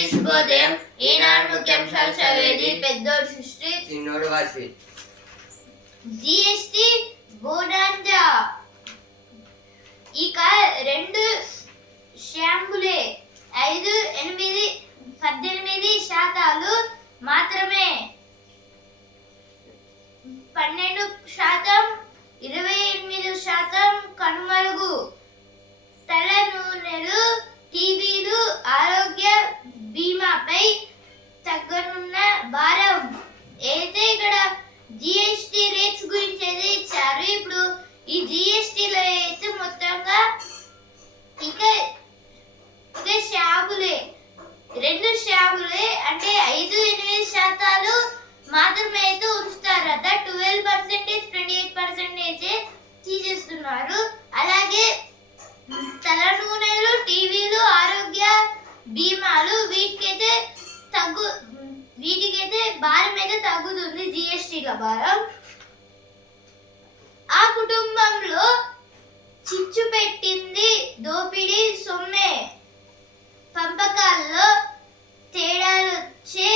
శుభోదయం ఈనాడు ముఖ్యాంశాలు చదివేది పెద్దోడు సృష్టి. చిన్నోడు వాసి. GST bonanza. ఇక రెండు షాంపులే ఐదు ఎనిమిది పద్దెనిమిది శాతాలు మాత్రమే. పన్నెండు శాతం ఇరవై ఎనిమిది శాతం కనుమరుగు. తల నూనెలు టీవీలు ఆరోగ్య బీమాపై తగ్గనున్న భారం. అయితే ఇక్కడ జిఎస్టి రేట్స్ గురించి అయితే ఇచ్చారు. ఇప్పుడు ఈ జిఎస్టిలో అయితే మొత్తంగా ఇంకా ఇంకా షాపులే రెండు షాపులే అంటే ఐదు ఎనిమిది శాతాలు మాత్రమే అయితే ఉంచుతారట. Twelve percentage twenty eight percentage తీసేస్తున్నారు. అలాగే తల నూనెలు టీవీలు ఆరోగ్య బీమాలు వీటికైతే తగ్గు వీటికైతే భారం అయితే తగ్గుతుంది జిఎస్టీగా భారం. ఆ కుటుంబంలో చిచ్చు పెట్టింది దోపిడీ సొమ్మే. పంపకాల్లో తేడాలు వచ్చే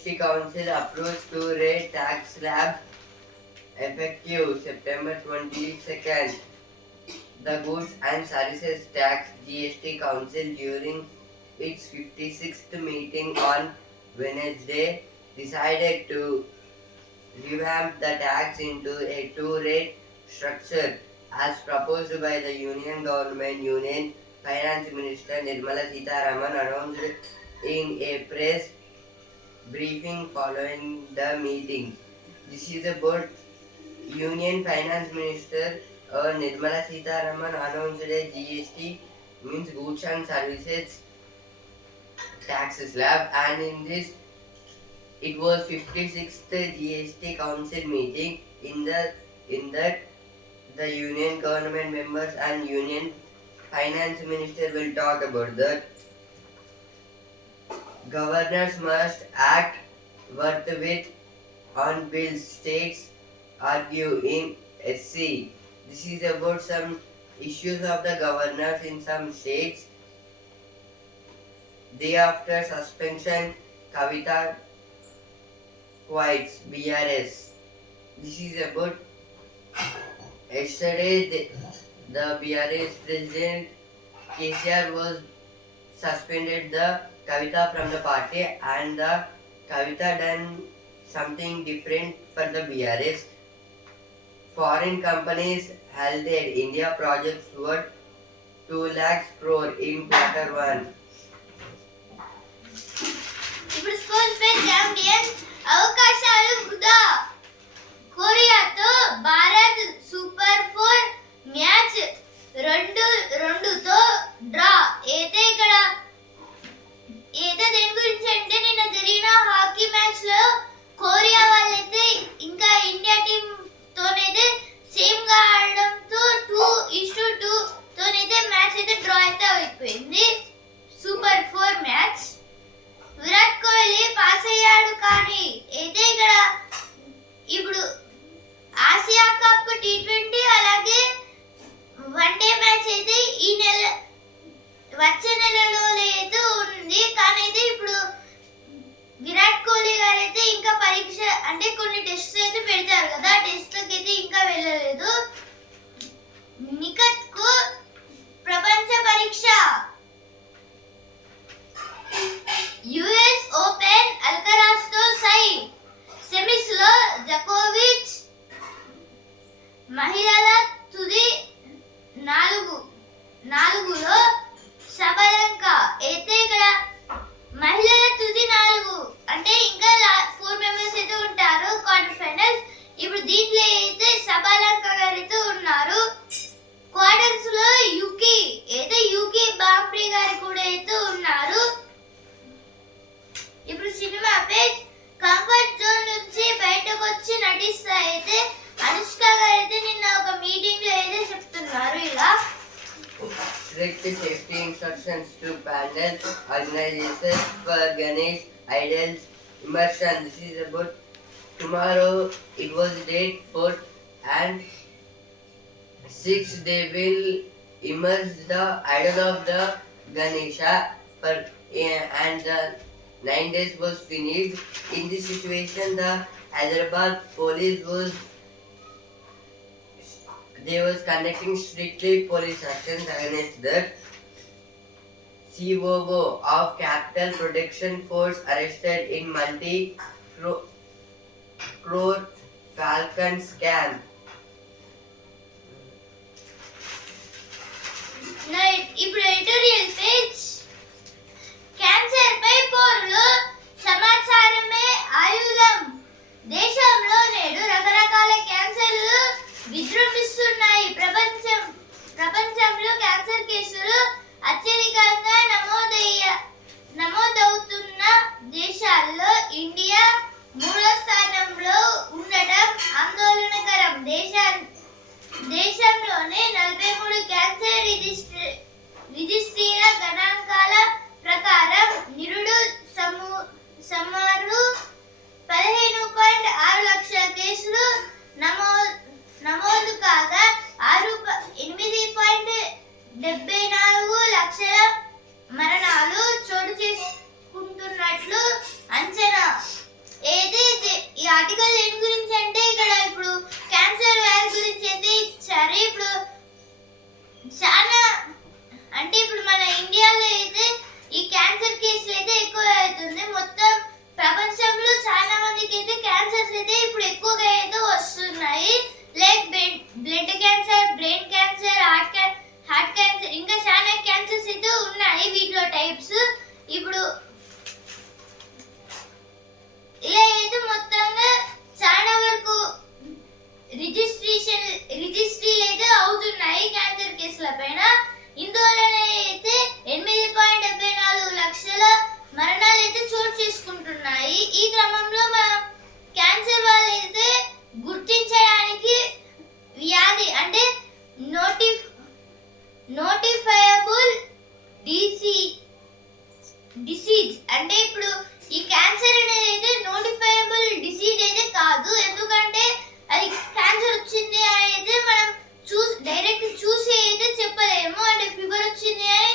GST Council approves to rate tax slab effective September 22nd. The Goods and Services Tax GST Council during its 56th meeting on Wednesday decided to revamp the tax into a two-rate structure as proposed by the Union Government Union Finance Minister Nirmala Sitharaman announced in a press briefing following the meeting. This is about Union Finance Minister uh, Nirmala Sitharaman announced a GST means goods and services tax slab and in this it was 56th GST council meeting in the in that the union government members and union finance minister will talk about that Governors must act forthwith on bills states argue in SC. This is about some issues of the governors in some states. Day after suspension, Kavita quits BRS. This is about yesterday the, the BRS president KCR was suspended the Kavita from the party and the Kavita done something different for the BRS. Foreign companies held their India projects worth 2 lakhs crore in quarter one. ఇప్పుడు score pay champions అవకాశాలు వృధా కొరియాతో Bharat super four match రెండు రెండుతో draw అయితే ఇక్కడ ఏదో దేని గురించి అంటే నిన్న జరిగిన హాకీ మ్యాచ్లో కొరియా వాళ్ళైతే ఇంకా ఇండియా టీం తోనైతే సేమ్గా ఆడడంతో టూ ఇష్టు టూ తోనైతే మ్యాచ్ అయితే డ్రా అయితే అయిపోయింది. Super four match Virat Kohli pass అయ్యాడు కానీ అయితే ఇక్కడ ఇప్పుడు Asia cup T twenty Strict safety instructions to panel organizers for Ganesh Idols immersion. This is about tomorrow. It was date 4th and 6th they will immerse the idol of the Ganesha for eh, and the nine days was finished. In this situation, the Hyderabad police was they was conducting strictly police actions against that. COO of Capital Protection Force arrested in multi crore Falcon scam. నా ఇప్పుడు editorial page cancer పై పోరులో సమాచారమే ఆయుధం కేసుల పైన ఇందువలన అయితే ఎనిమిది point డెబ్బై నాలుగు లక్షల మరణాలు అయితే చోటు చేసుకుంటున్నాయి. ఈ క్రమంలో మనం క్యాన్సర్ వాళ్ళు అయితే గుర్తించడానికి వ్యాధి అంటే నోటిఫ్ నోటిఫైయబుల్ డిసి డిసీజ్ అంటే ఇప్పుడు ఈ క్యాన్సర్ అనేది అయితే నోటిఫైయబుల్ డిసీజ్ అయితే కాదు. ఎందుకంటే అది క్యాన్సర్ వచ్చింది అయితే మనం చూసి డైరెక్ట్ చూసి అయితే చెప్పలేము. అంటే ఫీవర్ వచ్చింది అని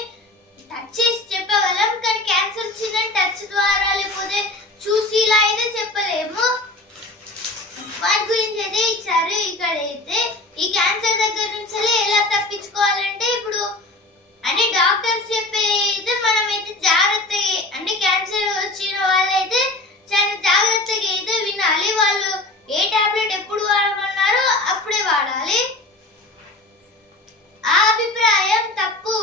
టచ్ చేసి చెప్పగలం కానీ క్యాన్సర్ వచ్చిందని టచ్ ద్వారా లేకపోతే చూసి ఇలా అయితే చెప్పలేము. వాటి గురించి అయితే ఇచ్చారు ఇక్కడ అయితే ఈ క్యాన్సర్ దగ్గర నుంచి ఎలా తప్పించుకోవాలంటే ఇప్పుడు అంటే డాక్టర్స్ చెప్పే అయితే మనం అయితే జాగ్రత్త అంటే క్యాన్సర్ వచ్చిన వాళ్ళైతే చాలా జాగ్రత్తగా అయితే వినాలి. వాళ్ళు ఏ టాబ్లెట్ ఎప్పుడు వాడమన్నారో అప్పుడే వాడాలి. ఆ అభిప్రాయం తప్పు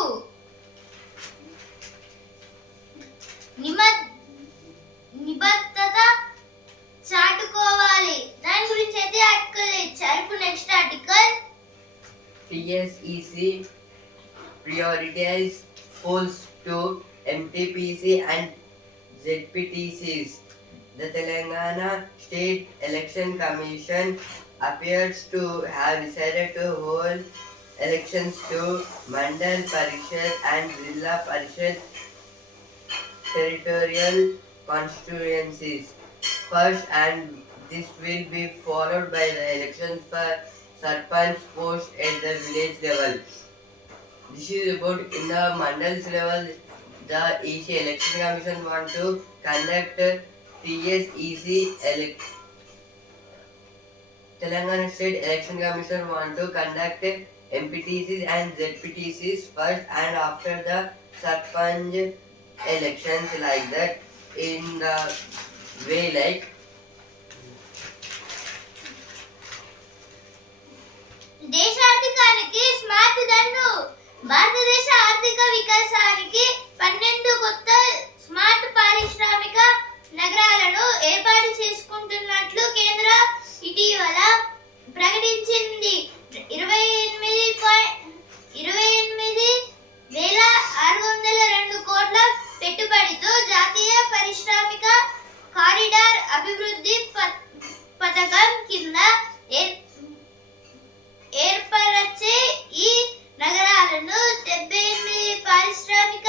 నిమ నిబద్ధత చాటుకోవాలి దాని గురించి అయితే ఆర్టికల్ ఇచ్చారు ఇప్పుడు next article TSEC prioritize polls to MTPC and ZPTCs. The Telangana State Election Commission appears to have decided to hold elections to Mandal Parishad and Zilla Parishad territorial constituencies first and this will be followed by the elections for Sarpanch post at the village level. This is about in the mandals level the EC election commission want to conduct TSEC elect Telangana State Election Commission want to conduct MPTCs and ZPTCs first and after the Sarpanj elections like that in the way like దేశాధికానికి smart దండు. భారతదేశ ఆర్థిక వికాసానికి పన్నెండు కొత్త smart పారిశ్రామిక నగరాలను ఏర్పాటు చేసుకుంటున్నట్లు కేంద్ర ఇటీవల ప్రకటించింది. ఇరవై ఎనిమిది ఇరవై ఎనిమిది వేల ఆరు వందల రెండు కోట్ల పెట్టుబడితో జాతీయ పారిశ్రామిక కారిడార్ అభివృద్ధి ప- పథకం కింద ఏర్పరచే ఈ నగరాలను డెబ్బై ఎనిమిది పారిశ్రామిక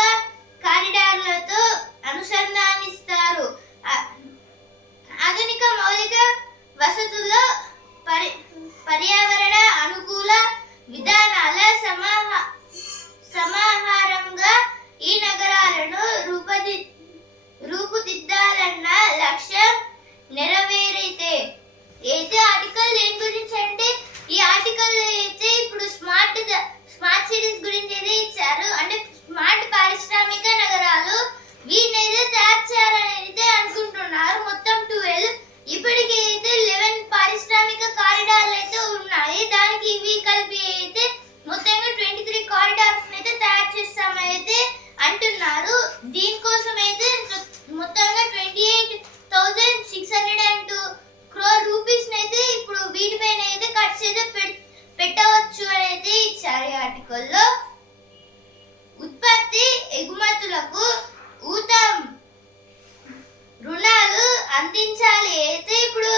కారిడార్లతో అనుసంధానిస్తారు. ఆధునిక మౌలిక వసతుల్లో పర్యావరణ విధానాల సమాహారంగా ఈ నగరాలను రూపది రూపుదిద్దాలన్న లక్ష్యం నెరవేరైతే. అయితే ఆర్టికల్ దేని గురించి అంటే ఈ ఆర్టికల్ అయితే ఇప్పుడు స్మార్ట్ స్మార్ట్ సిటీస్ గురించి అయితే ఇచ్చారు. అంటే స్మార్ట్ పారిశ్రామిక నగరాలు వీటిని అయితే తయారు చేయాలని అయితే అనుకుంటున్నారు. మొత్తం ట్వెల్వ్. ఇప్పటికైతే అయితే లెవెన్ పారిశ్రామిక కారిడార్లు అయితే ఉన్నాయి. దానికి ఇవి కలిపి అయితే మొత్తంగా ట్వంటీ త్రీ కారిడార్స్ అయితే తయారు చేస్తామైతే అంటున్నారు. దీనికోసం అయితే మొత్తంగా twenty eight thousand six hundred and two crore rupees అయితే ఇప్పుడు వీటిపైన అయితే ఖర్చు అయితే పెట్టవచ్చు అని అయితే ఇచ్చారు ఈ ఆర్టికల్లో ఉత్పత్తి ఎగుమతులకు ఊత రుణాలు అందించాలి. అయితే ఇప్పుడు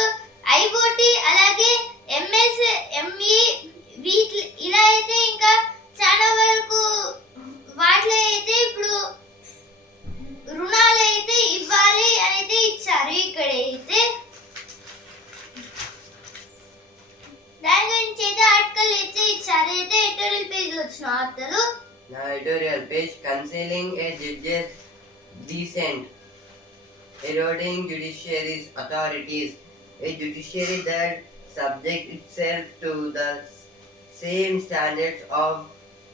ఐఓటి అలాగే ఎంఎస్ ఎంఈ వీటి ఇలా అయితే ఇంకా చాలా వరకు వాటిలో అయితే ఇప్పుడు రుణాలు అయితే ఇవ్వాలి అయితే ఇచ్చారు ఇక్కడ అయితే దాని గురించి అయితే ఆర్టికల్ అయితే ఇచ్చారు అయితే ఎడిటోరియల్ పేజ్ వచ్చిన వార్తలు నా editorial page concealing a judges dissent eroding judiciary's authorities, a judiciary that subjects itself to the same standards of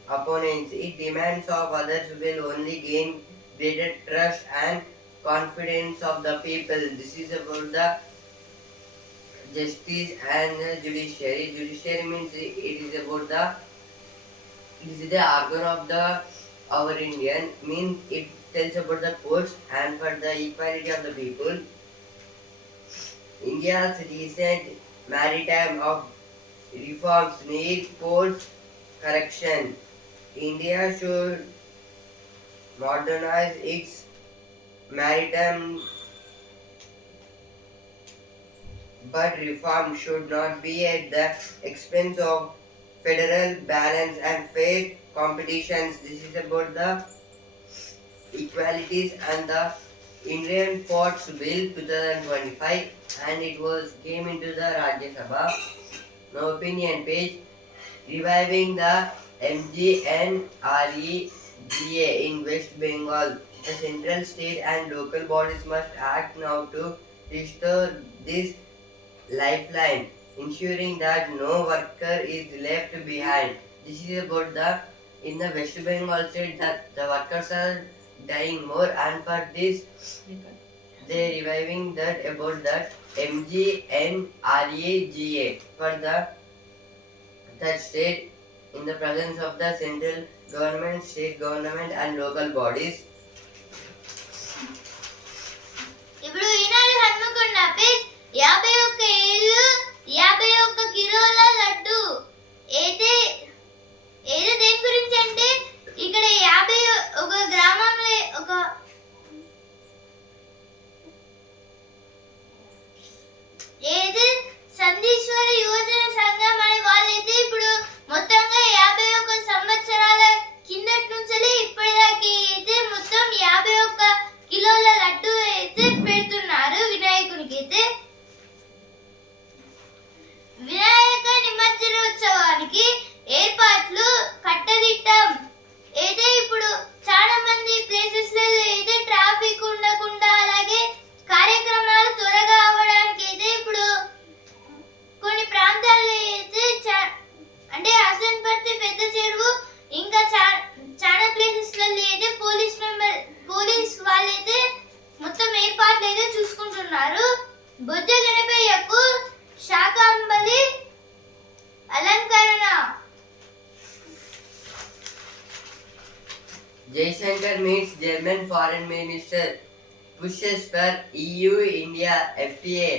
opponents it demands of others will only gain greater trust and confidence of the people. This is about the justice and judiciary. Judiciary means it is about the this is the organ of the our Indian means it tells about the courts and for the equality of the people. India's recent maritime of reforms need course correction. India should modernize its maritime but reform should not be at the expense of federal balance and fair competitions. This is about the equalities and the Indian Ports Bill 2025 and it was came into the Rajya Sabha. Now opinion page reviving the MGNREGA in West Bengal. The central state and local bodies must act now to restore this lifeline, ensuring that no worker is left behind. This is about the in the West Bengal state that the workers are dying more, and for this they reviving that about that MGNREGA for the that state in the presence of the central government, state government, and local bodies. ఇప్పుడు ఈనాడు Hanamkonda page యాభై ఒక్క ఏళ్ళు యాభై ఒక్క కిలోల లడ్డు అయితే ఏదో దేని గురించి అంటే ఇక్కడ యాభై ఒక గ్రామంలో ఒక ഏത് സന്ദീശ്വര യുവജന സംഘമാണ് చేశారు బుద్ధ గణపయ్యకు శాకాంబలి అలంకరణ Jaishankar meets German foreign minister pushes for EU-India FTA.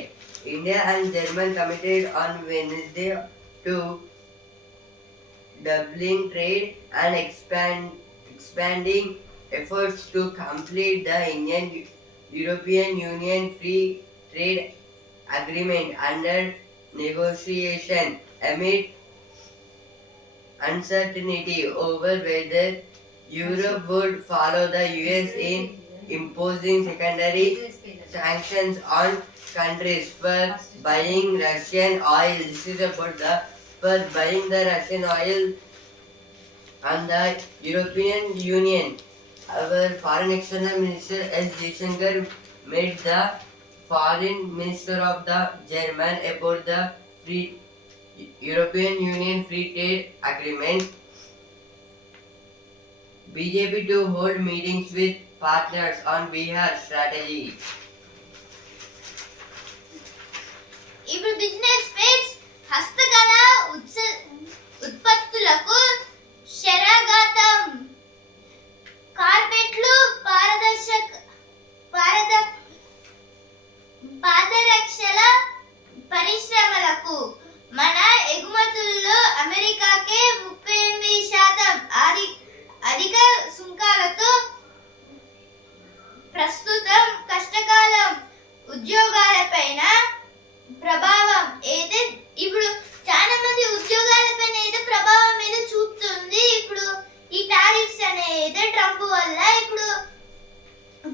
India and German committed on Wednesday to doubling trade and expand, expanding efforts to complete the Indian European Union Free Trade Agreement under negotiation amid uncertainty over whether Europe would follow the US in imposing secondary sanctions on countries for buying Russian oil. This is about the for buying the Russian oil and the European Union. Our foreign external minister S. Jaishankar met the foreign minister of the German about the free European Union Free Trade Agreement. BJP to hold meetings with partners on Bihar strategy.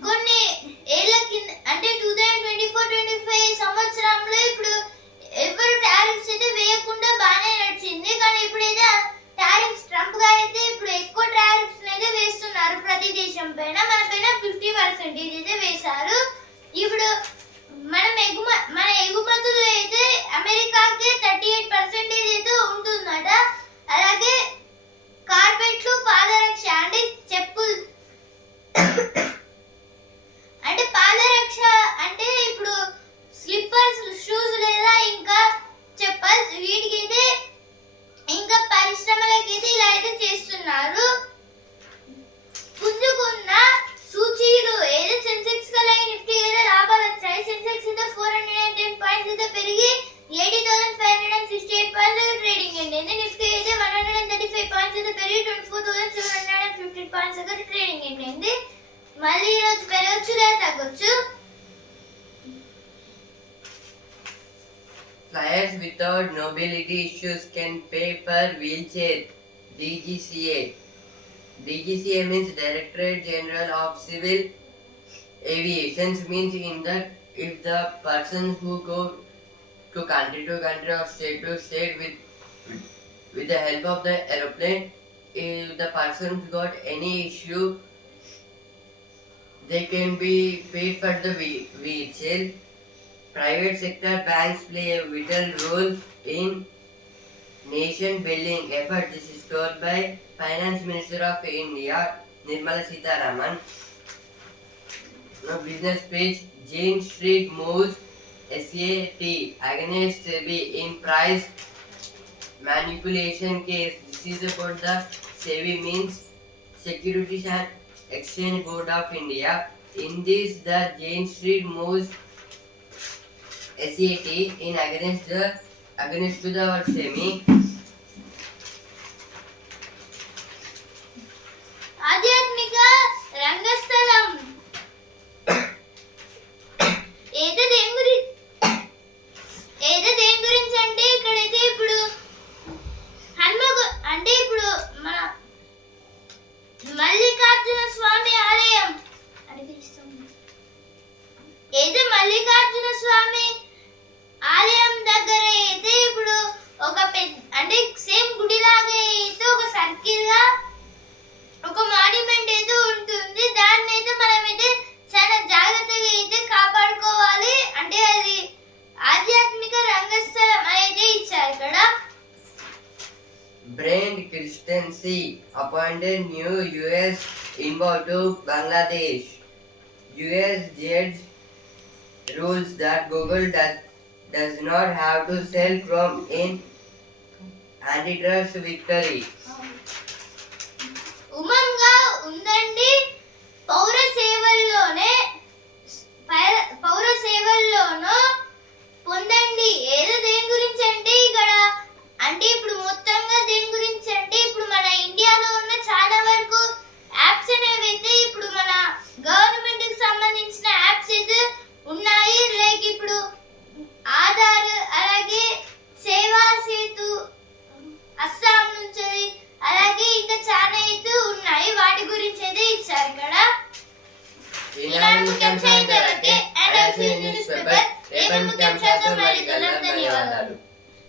కొన్ని ఏళ్ళ కింద అంటే two thousand twenty four twenty five సంవత్సరంలో ఇప్పుడు ఎవరు tariffs అయితే వేయకుండా బాగానే నడిచింది. కానీ ఇప్పుడైతే టారిఫ్స్ ట్రంప్ గారు అయితే ఇప్పుడు ఎక్కువ టారిఫ్స్ అయితే వేస్తున్నారు ప్రతి దేశం పైన. మన పైన ఫిఫ్టీ పర్సెంటేజ్ అయితే వేశారు. ఇప్పుడు మనం ఎగుమ మన ఎగుమతులు అయితే అమెరికాకి థర్టీ ఎయిట్ పర్సెంటేజ్ అయితే ఉంటుందట. అలాగే కార్పెట్లు పాదరక్ష అంటే చెప్పులు. అంటే పాదరక్ష అంటే ఇప్పుడు స్లిప్పర్స్ షూస్ లేదా ఇంకా చెప్పల్స్ వీటికైతే ఇంకా పరిశ్రమలకైతే ఇలా అయితే చేస్తున్నారు. పుంజుకున్న సూచీలు ఏదో సెన్సెక్స్ కలిగి నిఫ్టీ ఏదో లాభాలు వచ్చాయి. సెన్సెక్స్ అయితే four hundred and ten points అయితే పెరిగి eighty thousand five hundred and sixty eight points trading అయింది నిఫ్టీ అయితే one hundred and thirty five points అయితే పెరిగి twenty four thousand seven hundred and fifteen points అయితే ట్రేడింగ్ అయింది మళ్ళీ ఈరోజు పెరగచ్చు లేదా తగ్గొచ్చు Flyers without mobility issues can pay for wheelchair. DGCA. DGCA means Directorate General of Civil Aviation means in that if the persons who go to country to country or state to state with with the help of the aeroplane, if the persons got any issue, they can be paid for the wheelchair. Private sector banks play a vital role in nation building effort. This is told by Finance Minister of India, Nirmala Sitharaman. Now business page, Jane Street moves SAT against SEBI in price manipulation case. This is about the SEBI means Securities and Exchange Board of India. In this, the Jane Street moves SET in against the against to the semi that Google does, does not have to sell Chrome in antitrust victory. ఉమంగా ఉందండి